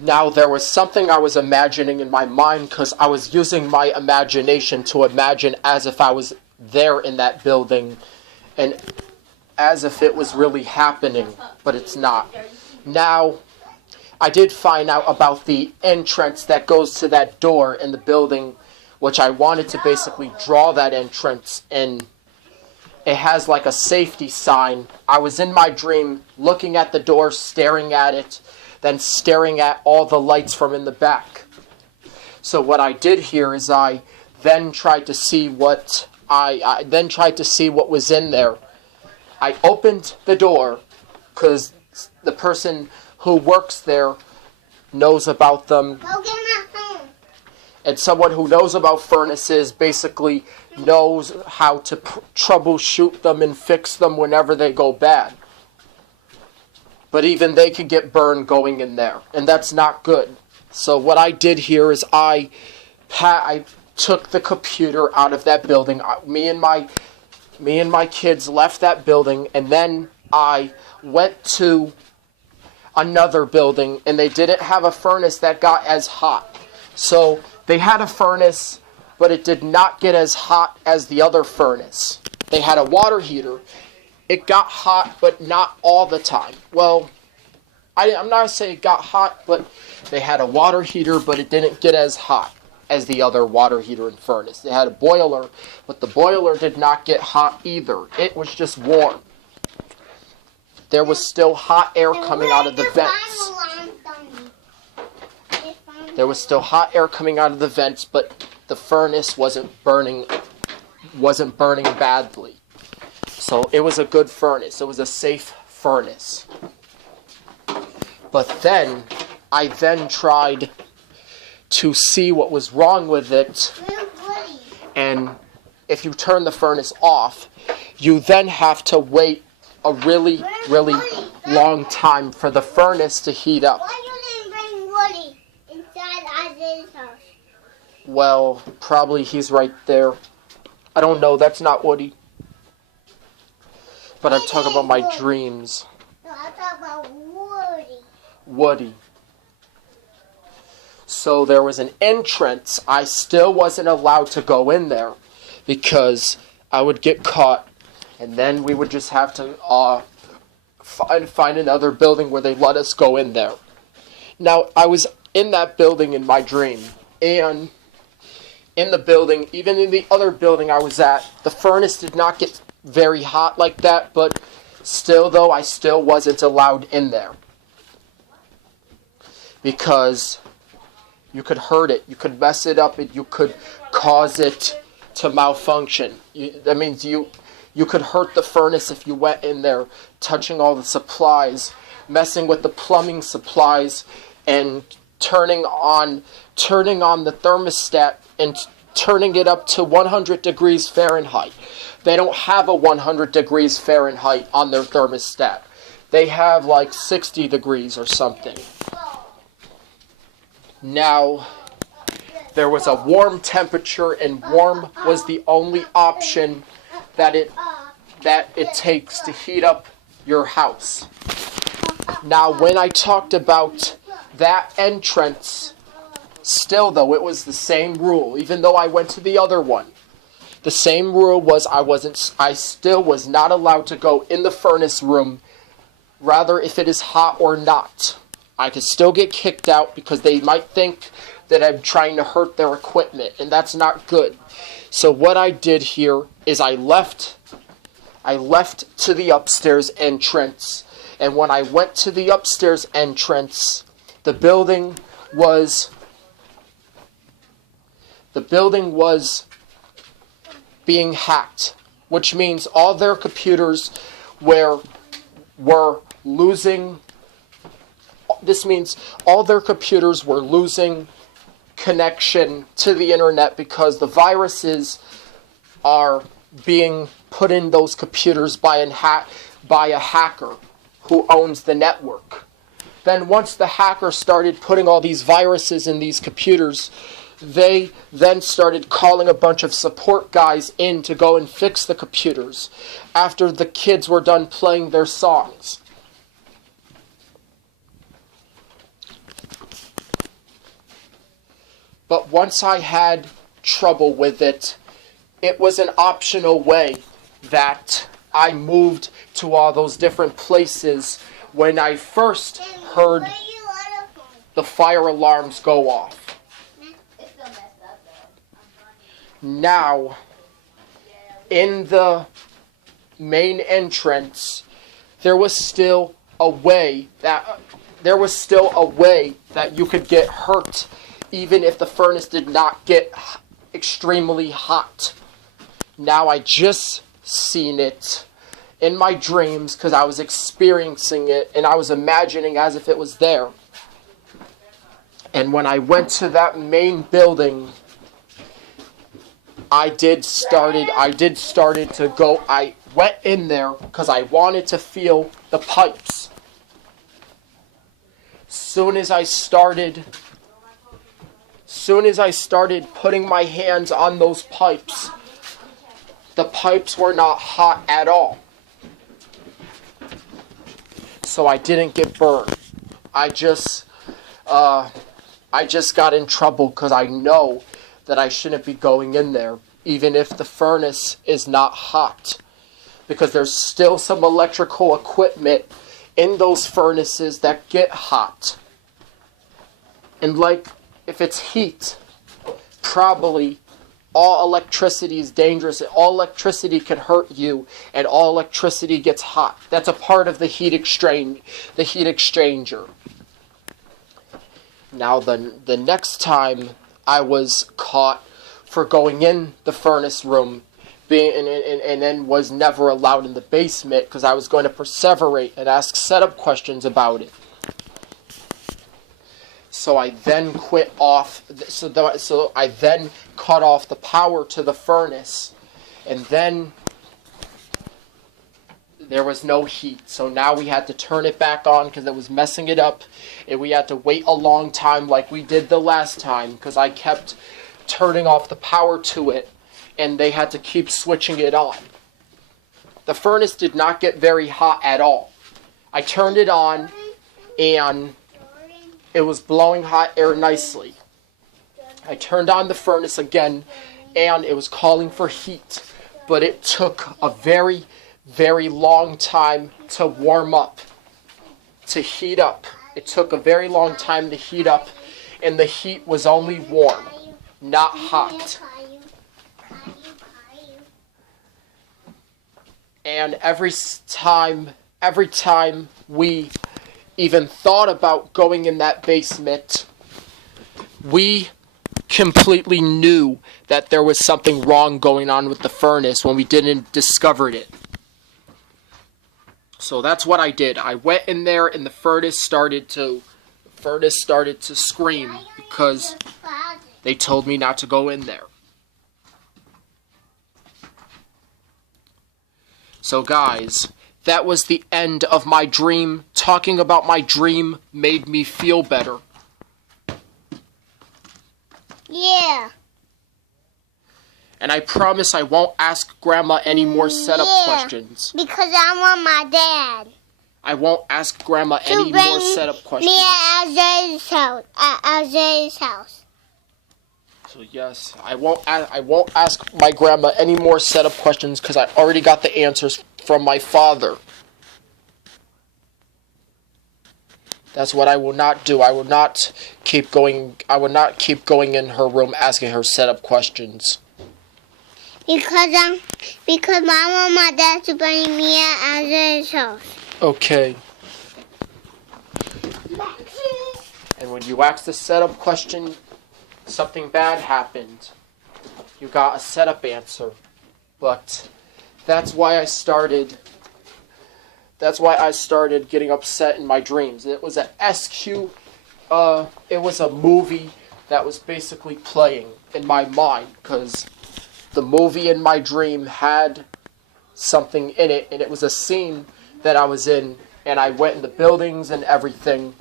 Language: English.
Now, there was something I was imagining in my mind because I was using my imagination to imagine as if I was there in that building and as if it was really happening, but it's not. Now, I did find out about the entrance that goes to that door in the building, which I wanted to basically draw that entrance, and it has like a safety sign. I was in my dream looking at the door, staring at it, then staring at all the lights from in the back. So what I did here is I then tried to see what I then tried to see what was in there. I opened the door because the person who works there knows about them. Go get my phone. And someone who knows about furnaces basically knows how to troubleshoot them and fix them whenever they go bad. But even they could get burned going in there, and that's not good. So what I did here is I took the computer out of that building. Me and my kids left that building, and then I went to another building, and they didn't have a furnace that got as hot. So they had a furnace, but it did not get as hot as the other furnace. They had a water heater. It got hot, but not all the time. Well, I'm not saying it got hot, but they had a water heater, but it didn't get as hot as the other water heater and furnace. They had a boiler, but the boiler did not get hot either. It was just warm. There was still hot air coming out of the vents. There was still hot air coming out of the vents, but the furnace wasn't burning badly. So it was a good furnace. It was a safe furnace. But then, I tried to see what was wrong with it. And if you turn the furnace off, you then have to wait a really, really long time for the furnace to heat up. Why you didn't bring Woody inside Isaiah's house? Well, probably he's right there. I don't know, that's not Woody. But I'm talking about my dreams. No, I'm talking about Woody. Woody. So there was an entrance. I still wasn't allowed to go in there because I would get caught, and then we would just have to find another building where they let us go in there. Now, I was in that building in my dream, and in the building, even in the other building I was at, the furnace did not get very hot like that, but still though, I still wasn't allowed in there. Because you could hurt it, you could mess it up, and you could cause it to malfunction. That means you could hurt the furnace if you went in there, touching all the supplies, messing with the plumbing supplies, and turning on the thermostat and turning it up to 100 degrees Fahrenheit. They don't have a 100 degrees Fahrenheit on their thermostat. They have like 60 degrees or something. Now, there was a warm temperature, and warm was the only option that it takes to heat up your house. Now, when I talked about that entrance, still though, it was the same rule, even though I went to the other one. The same rule was I still was not allowed to go in the furnace room, rather if it is hot or not. I could still get kicked out because they might think that I'm trying to hurt their equipment, and that's not good. So what I did here is I left to the upstairs entrance, and when I went to the upstairs entrance, the building was being hacked, which means all their computers were losing. This means all their computers were losing connection to the internet because the viruses are being put in those computers by a hacker who owns the network. Then once the hacker started putting all these viruses in these computers, they then started calling a bunch of support guys in to go and fix the computers after the kids were done playing their songs. But once I had trouble with it, it was an optional way that I moved to all those different places when I first heard the fire alarms go off. Now, in the main entrance, there was still a way that you could get hurt even if the furnace did not get extremely hot. Now I just seen it in my dreams because I was experiencing it and I was imagining as if it was there. And when I went to that main building, I went in there because I wanted to feel the pipes. Soon as I started putting my hands on those pipes, the pipes were not hot at all. So I didn't get burned. I just got in trouble because I know that I shouldn't be going in there, even if the furnace is not hot. Because there's still some electrical equipment in those furnaces that get hot. And like, if it's heat, probably all electricity is dangerous. All electricity can hurt you, and all electricity gets hot. That's a part of the heat exchanger. Now, the next time I was caught for going in the furnace room, and then was never allowed in the basement because I was going to perseverate and ask setup questions about it. So I then cut off the power to the furnace, and then there was no heat. So now we had to turn it back on because it was messing it up, and we had to wait a long time like we did the last time because I kept turning off the power to it, and they had to keep switching it on. The furnace did not get very hot at all. I turned it on, and it was blowing hot air nicely. I turned on the furnace again, and it was calling for heat. But it took a very, very long time to warm up, to heat up. It took a very long time to heat up, and the heat was only warm, not hot. And every time we even thought about going in that basement, we completely knew that there was something wrong going on with the furnace when we didn't discover it. So that's what I did. I went in there and the furnace started to scream because they told me not to go in there. So guys, that was the end of my dream. Talking about my dream made me feel better. Yeah. And I promise I won't ask Grandma any more setup questions. Because I want my dad. I won't ask Grandma any more setup questions. Me at Isaiah's house. So yes, I won't ask my grandma any more setup questions because I already got the answers from my father. That's what I will not do. I will not keep going in her room asking her setup questions. Because I want my dad to bring me at Isaiah's house. Okay. And when you ask the setup question, something bad happened. You got a setup answer. But that's why I started getting upset in my dreams. It was a it was a movie that was basically playing in my mind because the movie in my dream had something in it, and it was a scene that I was in, and I went in the buildings and everything,